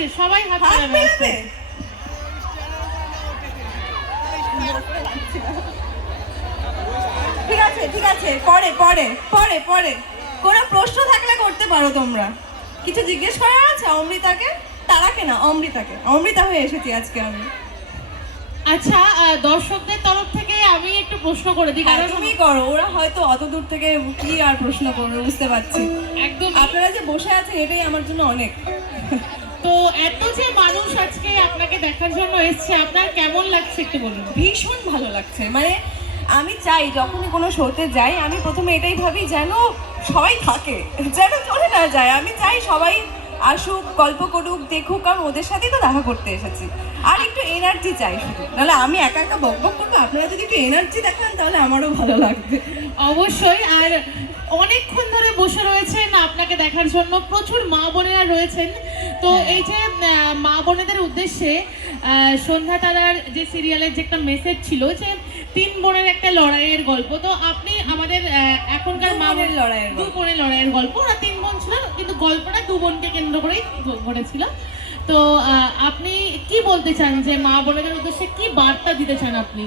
আছে, সবাই হাত হাত মেলানো মেলাবে। আছে। ঠিক আছে ঠিক আছে, পরে পরে পরে পরে কোনো প্রশ্ন থাকলে করতে পারো তোমরা। কিছু জিজ্ঞেস করার আছে অমৃতাকে? তারাকে না, অমৃতাকে। অমৃতা হয়ে এসেছি আজকে আমি। আচ্ছা, দর্শকদের তরফ থেকে আমি একটু প্রশ্ন করে দিই, হ্যাঁ, কারণ তুমি করো, ওরা হয়তো অত দূর থেকে কি আর প্রশ্ন করবে বুঝতে পারছি। একদম আপনারা যে বসে আছেন এটাই আমার জন্য অনেক। তো এত যে মানুষ আজকে আপনাকে দেখার জন্য এসেছে, আপনার কেমন লাগছে একটু বলুন। ভীষণ ভালো লাগছে, মানে আমি চাই যখনই কোনো শোতে যাই আমি প্রথমে এটাই ভাবি যেন সবাই থাকে, যেন চলে না যায়। আমি চাই সবাই আসুক, গল্প করুক, দেখুক, কারণ ওদের সাথেই তো দেখা করতে এসেছি। আর একটু এনার্জি চাই শুধু, নাহলে আমি একা একা বক বক করবো। আপনারা যদি একটু এনার্জি দেখান তাহলে আমারও ভালো লাগবে। অবশ্যই। আর অনেকক্ষণ ধরে বসে রয়েছেন আপনাকে দেখার জন্য, প্রচুর মা বোনেরা রয়েছেন। তো এই যে মা বোনেদের উদ্দেশ্যে সন্ধ্যা তারার যে সিরিয়ালের যে একটা মেসেজ ছিল যে 3 বোনের একটা লড়াইয়ের গল্প, তো আপনি আমাদের এখনকার মা বোনের লড়াইয়ের 2 বোনের লড়াইয়ের গল্প। ওরা 3 বোন ছিল, কিন্তু গল্পটা 2 বোনকে কেন্দ্র করেই ঘটেছিল। তো আপনি কি বলতে চান, যে মা বোনেদের উদ্দেশ্যে কি বার্তা দিতে চান আপনি?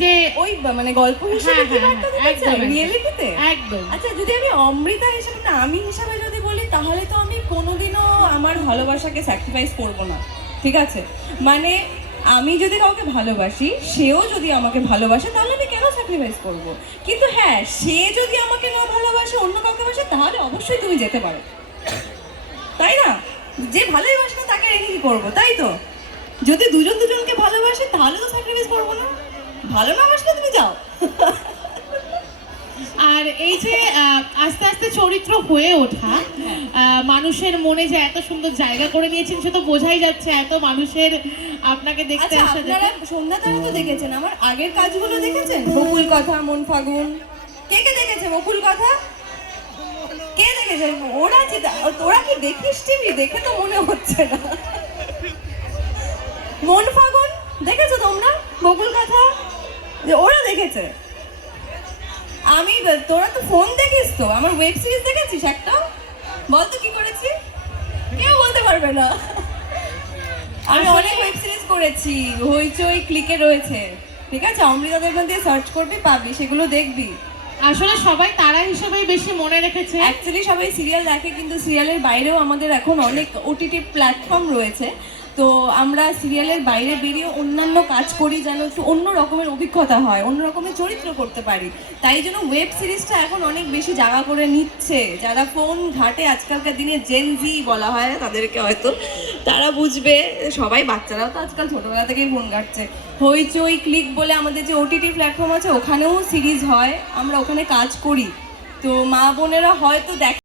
যে ওই মানে গল্প হিসেবে কি বার্তা দিতে চাই রিয়েলিটিতে? একদম। আচ্ছা, যদি আমি অমৃতা হিসেবে না, আমি হিসাবে যদি বলি, তাহলে তো আমি কোনোদিনও আমার ভালোবাসাকে স্যাক্রিফাইস করব না। ঠিক আছে, মানে আমি যদি কাউকে ভালোবাসি, সেও যদি আমাকে ভালোবাসে, তাহলে আমি কেন স্যাক্রিফাইস করব? কিন্তু হ্যাঁ, সে যদি আমাকে না ভালোবাসে, অন্য কাউকে বাসে, তাহলে অবশ্যই তুমি যেতে পারো, তাই না? যে ভালোই বাসে না তাকে রেখে কি করবো, তাই তো? যদি দুজন দুজনকে ভালোবাসে তাহলে তো স্যাক্রিফাইস করবো না। ভালো না বাসলে তুমি যাও। আর এই যে আস্তে আস্তে চরিত্র হয়ে ওঠা, মানুষের মনে যে এত সুন্দর জায়গা করে নিয়েছেন, সে তো বোঝাই যাচ্ছে এত মানুষের আপনাকে দেখতে আচ্ছা, আসা। আপনারা সন্ধ্যা তারা তো দেখেছেন, আমার আগের কাজগুলো দেখেছেন? বকুল কথা, মন ফাগুন, কে কে দেখেছে বকুল কথা? কে দেখেছে? ওরা তোরা কি দেখিস টিভি? দেখে তো মনে হচ্ছে না। মন ফাগুন দেখেছো তোমরা? বকুল কথা যে ওরা দেখেছে। আমি, তোরা তো ফোন দেখিস, তো আমার ওয়েব সিরিজ দেখেছিস একটা? বল তো কি করেছি? কেউ বলতে পারবে না। আমি অনেক ওয়েব সিরিজ করেছি, হইচই ক্লিকে রয়েছে। ঠিক আছে, অমৃতা দেবগন দিয়ে সার্চ করবি, পাবি, সেগুলো দেখবি। আসলে সবাই তারা হিসেবেই বেশি মনে রেখেছে। অ্যাকচুয়ালি সবাই সিরিয়াল দেখে, কিন্তু সিরিয়ালের বাইরেও আমাদের এখন অনেক ওটিটি প্ল্যাটফর্ম রয়েছে। তো আমরা সিরিয়ালের বাইরে বেরিয়ে অন্যান্য কাজ করি, যেন একটু অন্য রকমের অভিজ্ঞতা হয়, অন্য রকমের চরিত্র করতে পারি। তাই জন্য ওয়েব সিরিজটা এখন অনেক বেশি জায়গা করে নিচ্ছে। যারা ফোন ঘাটে আজকালকার দিনে, জেনজি বলা হয় তাদেরকে, হয়তো তারা বুঝবে। সবাই, বাচ্চারাও তো আজকাল ছোটবেলা থেকেই ফোন ঘাটছে। হইচই ক্লিক বলে আমাদের যে ওটিটি প্ল্যাটফর্ম আছে, ওখানেও সিরিজ হয়, আমরা ওখানে কাজ করি। তো মা বোনেরা হয়তো দেখ